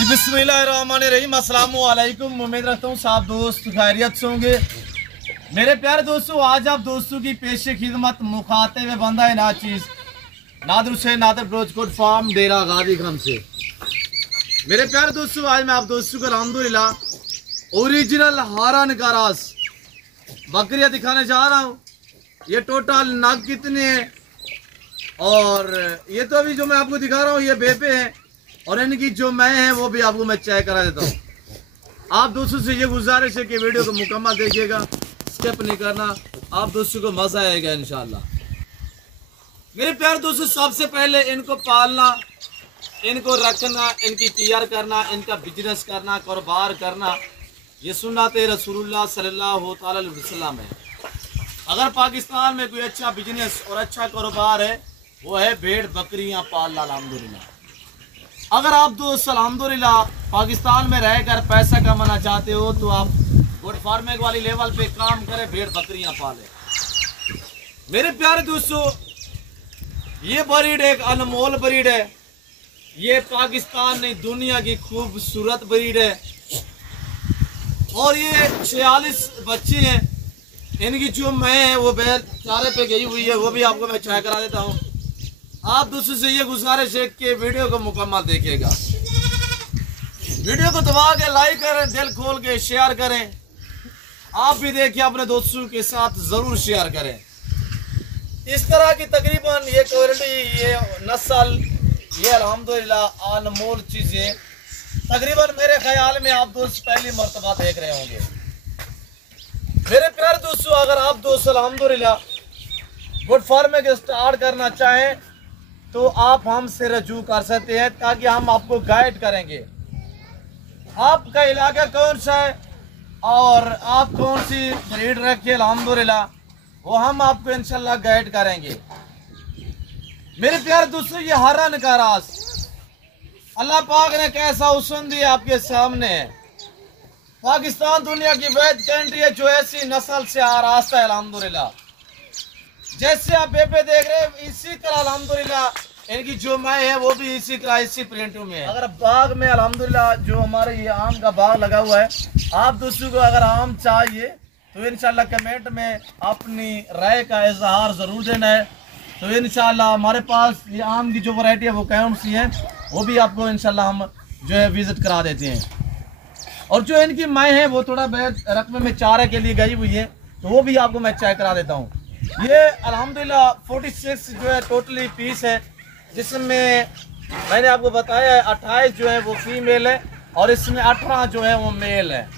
जी बिस्मिल्लाहिर्रहमानिर्रहीम, अस्सलाम वालेकुम। उम्मीद रखता हूँ सब दोस्त खैरियत से होंगे। मेरे प्यारे दोस्तों, आज आप दोस्तों की पेश खिदमत मुखाते हुए बंदा है नाचीज नादर हुसैन नादर ब्रोचकोट फार्म डेरा गाजी खान से। मेरे प्यारे दोस्तों, आज मैं आप दोस्तों को अल्हम्दुलिल्लाह ओरिजिनल हारन का रास बकरियाँ दिखाने जा रहा हूँ। ये टोटल नग कितने हैं और ये तो अभी जो मैं आपको दिखा रहा हूँ ये बेपे हैं और इनकी जो मैं है वो भी आपको मैं चेक करा देता हूँ। आप दोस्तों से ये गुजारिश है कि वीडियो को मुकम्मल देखिएगा, स्किप नहीं करना, आप दोस्तों को मजा आएगा इंशाल्लाह। मेरे प्यारे दोस्तों, सबसे पहले इनको पालना, इनको रखना, इनकी केयर करना, इनका बिजनेस करना, कारोबार करना, ये सुन्नत रसूलुल्लाह सल्लल्लाहु अलैहि वसल्लम है। अगर पाकिस्तान में कोई अच्छा बिजनेस और अच्छा कारोबार है वो है भेड़ बकरियां पालना अल्हम्दुलिल्लाह। अगर आप दोस्त अल्हम्दुलिल्लाह पाकिस्तान में रहकर पैसा कमाना चाहते हो तो आप गुड फार्मिंग वाली लेवल पे काम करें, भेड़ बकरियां पालें। मेरे प्यारे दोस्तों, ये ब्रीड एक अनमोल ब्रीड है। ये पाकिस्तान नहीं दुनिया की खूबसूरत ब्रीड है और ये 46 बच्चे हैं। इनकी जो मैं है वो बैल चारे पे गई हुई है, वो भी आपको मैं चेक करा देता हूँ। आप दूसरे से ये गुजारिश है कि वीडियो को मुकम्मल देखिएगा, वीडियो को दबा के लाइक करें, दिल खोल के शेयर करें। आप भी देखिए, अपने दोस्तों के साथ जरूर शेयर करें। इस तरह की तकरीबन ये क्वालिटी, ये नस्ल, ये अल्हम्दुलिल्लाह अनमोल चीजें तकरीबन मेरे ख्याल में आप दोस्त पहली मर्तबा देख रहे होंगे। मेरे प्यारे दोस्तों, अगर आप दोस्त अल्हम्दुलिल्लाह गुड फार्मिंग स्टार्ट करना चाहें तो आप हमसे रजू कर सकते हैं ताकि हम आपको गाइड करेंगे। आपका इलाका कौन सा है और आप कौन सी ब्रीड रखिए अल्हम्दुलिल्लाह वो हम आपको इंशाल्लाह गाइड करेंगे। मेरे प्यारे दोस्तों, ये हरन का रास अल्लाह पाक ने कैसा हुस्न दिया आपके सामने है। पाकिस्तान दुनिया की वैद कंट्री है जो ऐसी नस्ल से आरास्ता है अल्हम्दुलिल्लाह। जैसे आप बेबे देख रहे हैं इसी तरह अल्हम्दुलिल्लाह इनकी जो मैं है वो भी इसी तरह इसी प्रिंटों में है। अगर बाग में अल्हम्दुलिल्लाह जो हमारे ये आम का बाग लगा हुआ है, आप दोस्तों को अगर आम चाहिए तो इंशाल्लाह कमेंट में अपनी राय का इजहार ज़रूर देना है। तो इंशाल्लाह हमारे पास ये आम की जो वैरायटी है वो कौन सी है वो भी आपको इंशाल्लाह हम जो है विज़िट करा देते हैं। और जो इनकी मैं है वो थोड़ा बहुत रकबे में चारे के लिए गई हुई है तो वो भी आपको मैं चेक करा देता हूँ। ये अल्हम्दुलिल्लाह 46 जो है टोटली पीस है, जिसमें मैंने आपको बताया है 28 जो है वो फीमेल है और इसमें 18 जो है वो मेल है।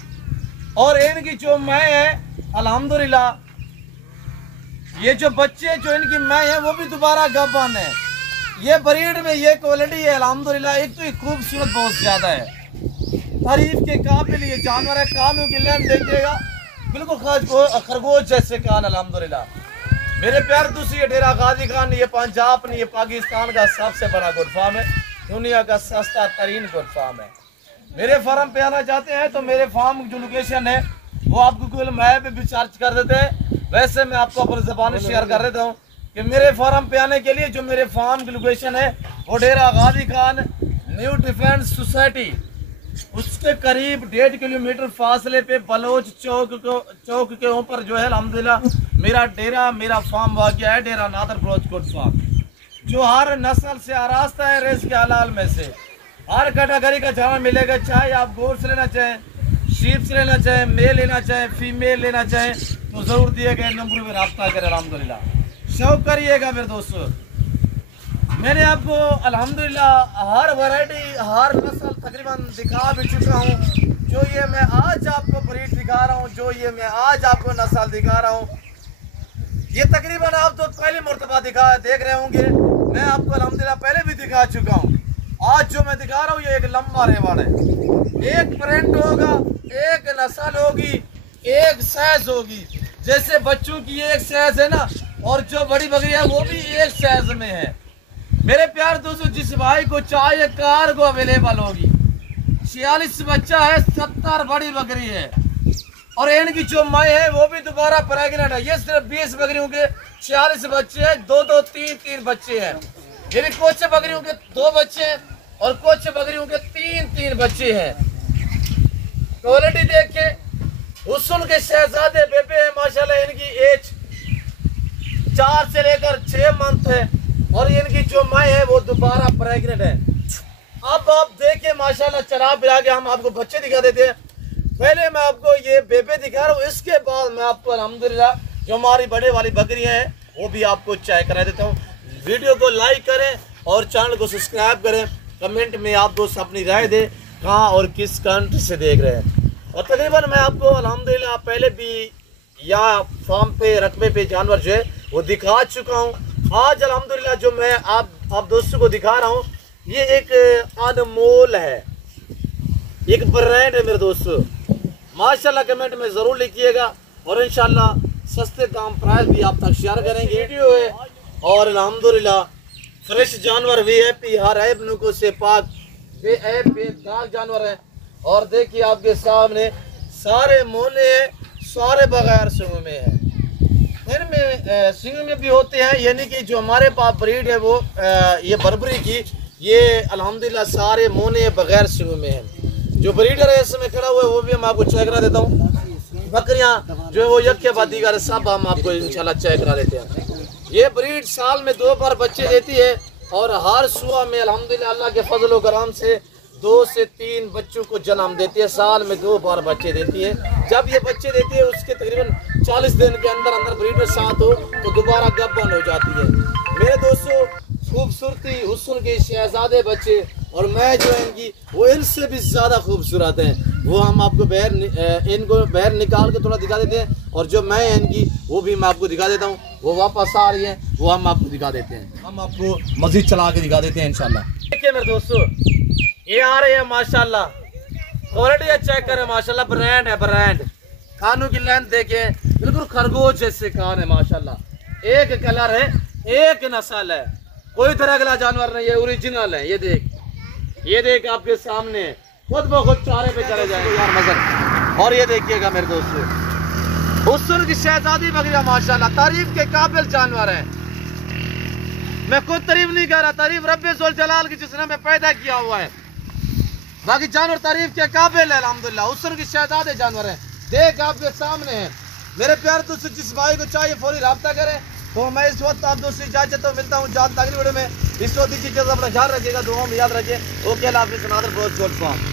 और इनकी जो मैं है अल्हम्दुलिल्लाह ये जो बच्चे जो इनकी मैं है वो भी दोबारा गब्बन है। ये ब्रीड में ये क्वालिटी है अल्हम्दुलिल्लाह। एक तो ये खूबसूरत बहुत ज़्यादा है, तारीफ के काबिल ये जानवर है। कानों की लेंथ देखिएगा बिल्कुल खरगोश जैसे कान अल्हम्दुलिल्लाह। मेरे प्यारे दोस्तों, ये डेरा गाजी खान ये पंजाब नहीं, ये पाकिस्तान का सबसे बड़ा गुड फार्म है, दुनिया का सस्ता तरीन गुड फार्म है। मेरे फार्म पे आना चाहते हैं तो मेरे फार्म जो लोकेशन है वो आपको गूगल मैप पे भी सर्च कर देते हैं। वैसे मैं आपको अपनी ज़बान शेयर कर देता हूँ कि मेरे फार्म पे आने के लिए जो मेरे फार्म की लोकेशन है वो डेरा Ghazi Khan new defence society, उसके करीब 1.5 किलोमीटर फासले पे बलोच चौक के ऊपर जो है अल्हम्दुलिल्लाह मेरा डेरा, मेरा फार्म वाक़या है, डेरा नादर ब्रोचकोट फार्म, जो हर नस्ल से आरास्ता है रेस के हलाल में से। हर कैटेगरी का जानवर मिलेगा, चाहे आप गोश्त लेना चाहें, शीप से लेना चाहें, मेल लेना चाहें, फीमेल लेना चाहें तो ज़रूर दिए गए नंबर में रब्ता करें अल्हम्दुलिल्लाह। शौक करिएगा मेरे दोस्तों। मैंने आपको अल्हम्दुलिल्लाह हर वैरायटी हर नस्ल तकरीबन दिखा भी चुका हूँ। जो ये मैं आज आपको ब्रीड दिखा रहा हूँ, जो ये मैं आज आपको नस्ल दिखा रहा हूँ, ये तकरीबन आप तो पहली मरतबा देख रहे होंगे। मैं आपको अल्हम्दुलिल्लाह पहले भी दिखा चुका हूँ। आज जो मैं दिखा रहा हूँ ये एक लंबा रेवाड़ है, एक प्रिंट होगा, एक नस्ल होगी, एक साइज होगी। जैसे बच्चों की एक साइज है ना और जो बड़ी बकरी है वो भी एक साइज में है। मेरे प्यार दोस्तों, जिस भाई को चाहिए कार को अवेलेबल होगी। 46 बच्चा है, 70 बड़ी बकरी है और इनकी जो माँ है वो भी दोबारा प्रेगनेंट है। ये सिर्फ 20 बकरियों के 46 बच्चे हैं, 2-2, 3-3 बच्चे हैं। यानी कुछ बकरियों के 2 बच्चे हैं और कुछ बकरियों के 3-3 बच्चे हैं। क्वालिटी देख के हुस्न के शहजादे बेबे हैं माशाल्लाह। इनकी एज 4 से लेकर 6 मंथ है और इनकी जो माँ है वो दोबारा प्रेग्नेंट है। अब आप देखिए माशाल्लाह, चरा पिला के हम आपको बच्चे दिखा देते हैं। पहले मैं आपको ये बेबे दिखा रहा हूँ, इसके बाद मैं आपको अल्हम्दुलिल्लाह जो हमारी बड़े वाली बकरियां हैं वो भी आपको चेक करा देता हूँ। वीडियो को लाइक करें और चैनल को सब्सक्राइब करें। कमेंट में आप दोस्त अपनी राय दें कहाँ और किस कंट्री से देख रहे हैं। और तकरीबन मैं आपको अल्हम्दुलिल्लाह पहले भी या फार्म पे रकबे पे जानवर जो है वो दिखा चुका हूँ। आज अल्हम्दुलिल्लाह जो मैं आप दोस्तों को दिखा रहा हूँ ये एक अनमोल है, एक ब्रांड है मेरे दोस्तों। माशाल्लाह कमेंट में ज़रूर लिखिएगा और इंशाल्लाह सस्ते दाम प्राइस भी आप तक शेयर करेंगे। वीडियो है और अल्हम्दुलिल्लाह फ्रेश जानवर वीआईपी हर ऐब नुको से पाक बेऐब बेदाग जानवर है। और देखिए आपके सामने सारे मोने हैं, सारे बगैर सिंगों में है। इनमें सिंगों में भी होते हैं, यानी कि जो हमारे पास ब्रीड है वो ये बर्बरी की, ये अल्हम्दुलिल्लाह सारे मोने बगैर सिंगों में है। जो ब्रीडर है इसमें खड़ा हुआ है वो भी मैं आपको चेक करा देता हूँ। बकरियाँ जो है वो यक के बाद दीगर सब हम आपको इंशाल्लाह चेक करा देते हैं। ये ब्रीड साल में 2 बार बच्चे देती है और हर सुबह में अल्हम्दुलिल्लाह अल्लाह के फजल व करम से 2 से 3 बच्चों को जन्म देती है। साल में 2 बार बच्चे देती है। जब ये बच्चे देती है उसके तकरीबन 40 दिन के अंदर अंदर ब्रीडर साथ हो तो दोबारा गब्बन हो जाती है। मेरे दोस्तों खूबसूरती हुस्न के शहजादे बच्चे और मैं जो है इनकी वो इनसे भी ज़्यादा खूबसूरत हैं। वो हम आपको इनको बाहर निकाल के थोड़ा दिखा देते हैं और जो मैं इनकी वो भी मैं आपको दिखा देता हूँ। वो वापस आ रही है वो हम आपको दिखा देते हैं, हम आपको मज़ीद चला के दिखा देते हैं इंशाल्लाह। देखिए मेरे दोस्तों ये आ रही है माशाल्लाह, क्वालिटी चेक करें माशाल्लाह, ब्रांड है ब्रांड। कानों की लेंथ देखें, बिल्कुल खरगोश जैसे कान है माशाल्लाह। एक कलर है, एक नस्ल है, कोई तरह का जानवर नहीं है, ओरिजिनल है। ये देख आपके सामने खुद ब खुद चारे पे चले जाएंगे यार मजर। और ये देखिएगा मेरे दोस्तों हुस्न की शहजादी बकरियां माशाल्लाह तारीफ के काबिल जानवर है। मैं खुद तारीफ नहीं कर रहा, तारीफ रब्बे ज़ुल जलाल की जिसने हमें पैदा किया हुआ है। बाकी जानवर तारीफ के काबिल है अल्हम्दुलिल्लाह। हुस्न की शहजादे जानवर है, देख आपके सामने है। मेरे प्यार दोस्तों जिस भाई को चाहिए फौरी रब्ता करें। तो मैं इस वक्त आप दोस्तों इजाजत तो मिलता हूँ जान अगली वीडियो में। इस वक्त इसी चीज़ अपना ख्याल रखिएगा, दुआओं में याद रखिए। ओके अल्लाह हाफ़िज़।